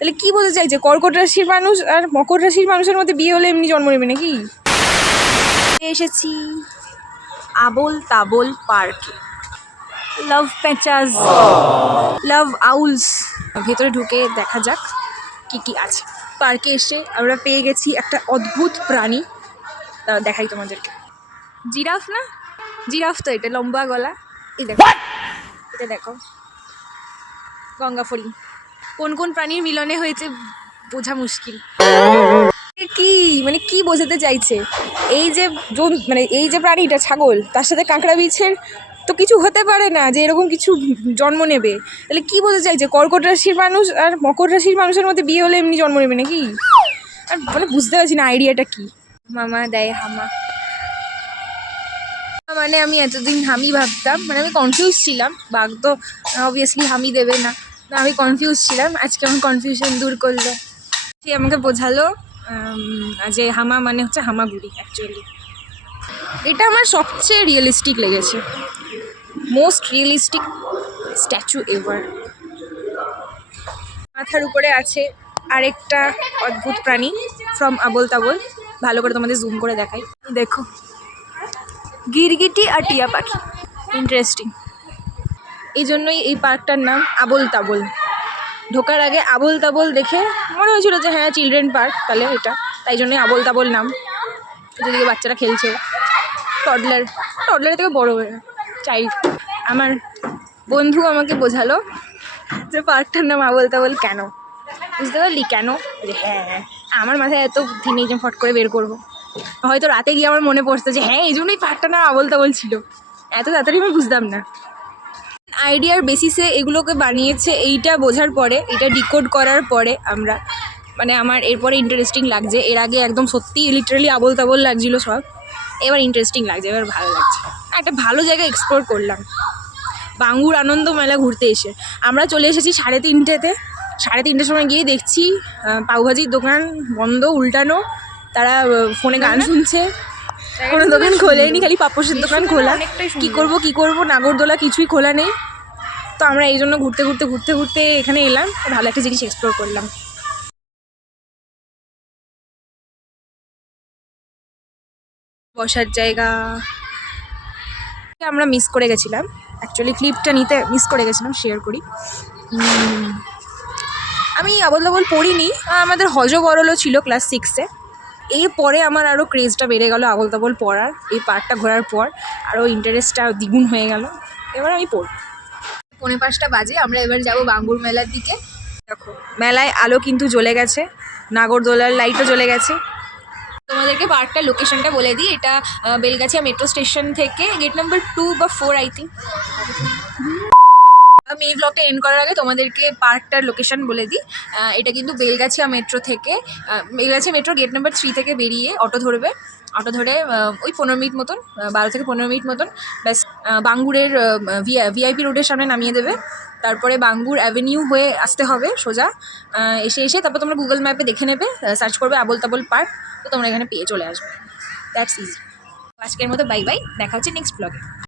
তাহলে কি বলতে চাইছে? কর্কট রাশির মানুষ আর মকর রাশির মানুষের মধ্যে বিয়ে হলে এমনি জন্ম নেবে নাকি? এসেছি আবোল তাবোল পার্কে। লাভ প্যাচাজ লাভ আউলস ভেতরে ঢুকে দেখা যাক কি কি আছে। পার্কে এসে আমরা পেয়ে গেছি একটা অদ্ভুত প্রাণী। তা দেখাই তোমাদেরকে। জিরাফ না? জিরাফ তো এটা লম্বা গলা। এই দেখো। এটা দেখো। গঙ্গা কোন কোন প্রাণীর মিলনে হয়েছে বোঝা মুশকিল। কি? মানে কি বোঝাতে চাইছে? এই যে মানে এই যে প্রাণীটা ছাগল, তার সাথে কাঁকড়া বিছের তো কিছু হতে পারে না যে এরকম কিছু জন্ম নেবে। তাহলে কি বলতে চাইছে? কর্কট রাশির মানুষ আর মকর রাশির মানুষের মধ্যে বিয়ে হলে এমনি জন্ম নেবে নাকি? আর মানে বুঝতে পারছি না আইডিয়াটা কি। মামা, দেয় হামা। মানে আমি এতদিন হামি ভাবতাম মানে আমি কনফিউজ ছিলাম। বাঘ তো অবভিয়াসলি হামি দেবে না। আমি কনফিউজ ছিলাম। আজকে আমার কনফিউশন দূর করল। সে আমাকে বোঝালো? যে হামা মানে হচ্ছে হামাগুড়ি অ্যাকচুয়ালি এটা আমার সবচেয়ে রিয়েলিস্টিক লেগেছে। মোস্ট রিয়েলিস্টিক স্ট্যাচু এভার মাথার উপরে আছে আরেকটা অদ্ভুত প্রাণী ফ্রম আবল তাবল। ভালো করে তোমাদের জুম করে দেখাই। দেখো। গিরগিটি আর টিয়া পাখি। ইন্টারেস্টিং এই জন্যই এই পার্কটার নাম আবোল তাবোল। ঢোকার আগে আবোল তাবোল দেখে মনে হয়েছিল যে হ্যাঁ চিলড্রেন পার্ক তাহলে এটা। তাই জন্যই আবোল তাবোল নাম। যেদিকে বাচ্চারা খেলছে। টডলার টডলারের থেকে বড় চাইল্ড আমার বন্ধু আমাকে বোঝালো যে পার্কটার নাম আবোল তাবোল কেন? বুঝতে পারলি কেন? যে হ্যাঁ আমার মাথায় এত নেই যে ফট করে বের করব। হয়তো রাতে গিয়ে আমার মনে পড়তো যে হ্যাঁ এই জন্যই পার্কটার নাম আবল তাবল ছিল। এত তাড়াতাড়ি আমি বুঝতাম না। আইডিয়ার বেসিসে এগুলোকে বানিয়েছে এইটা বোঝার পরে এটা ডিকোড করার পরে আমরা মানে আমার এরপরে ইন্টারেস্টিং লাগছে। এর আগে একদম সত্যি লিটারালি আবল তাবল লাগছিল সব। এবার ইন্টারেস্টিং লাগছে এবার ভালো লাগছে। একটা ভালো জায়গায় এক্সপ্লোর করলাম। বাঙ্গুর আনন্দ মেলা ঘুরতে এসে। আমরা চলে এসেছি সাড়ে তিনটেতে। সাড়ে তিনটের সময় গিয়ে দেখছি পাউভাজির দোকান বন্ধ উল্টানো। তারা ফোনে গান শুনছে। কোনো দোকান খোলেনি খালি পাপোশের দোকান খোলা। কি করব কি করব নাগরদোলা কিছুই খোলা নেই। তো আমরা এই জন্য ঘুরতে ঘুরতে ঘুরতে ঘুরতে এখানে এলাম। ভালো একটা জিনিস এক্সপ্লোর করলাম। বসার জায়গা। আমরা মিস করে গেছিলাম। অ্যাকচুয়ালি ক্লিপটা নিতে মিস করে গেছিলাম শেয়ার করি। আমি আবল তাবল পড়িনি। আমাদের হজ বরলও ছিল ক্লাস সিক্সে এই পরে আমার আরও ক্রেজটা বেড়ে গেল আবল তাবল পড়ার, এই পার্কটা ঘোরার পর আরও ইন্টারেস্টটা দ্বিগুণ হয়ে গেল। এবার আমি পড়ব। পৌনে পাঁচটা বাজে, আমরা এবার যাব বাঙ্গুর মেলার দিকে। দেখো, মেলায় আলো কিন্তু জ্বলে গেছে, নাগরদোলার লাইটও জ্বলে গেছে। তোমাদেরকে পার্কটার লোকেশনটা বলে দিই। এটা বেলগাছিয়া মেট্রো স্টেশন থেকে গেট নাম্বার টু বা ফোর আই থিঙ্ক আমি এই ব্লগটা এন্ড করার আগে তোমাদেরকে পার্কটার লোকেশন বলে দিই। এটা কিন্তু বেলগাছিয়া মেট্রো থেকে Belgachia metro gate number three থেকে বেরিয়ে অটো ধরবে। অটো ধরে ওই পনেরো মিনিট মতন বারো থেকে পনেরো মিনিট মতন। ব্যাস বাঙ্গুরের ভিআইপি রোডের সামনে নামিয়ে দেবে। তারপরে বাঙ্গুর অ্যাভিনিউ হয়ে আসতে হবে সোজা। এসে এসে তারপর তোমরা গুগল ম্যাপে দেখে নেবে সার্চ করবে আবল তাবল পার্ক তো তোমরা এখানে পেয়ে চলে আসবে। দ্যাটস ইজি আজকের মতো বাই বাই দেখা হচ্ছে নেক্সট ব্লগে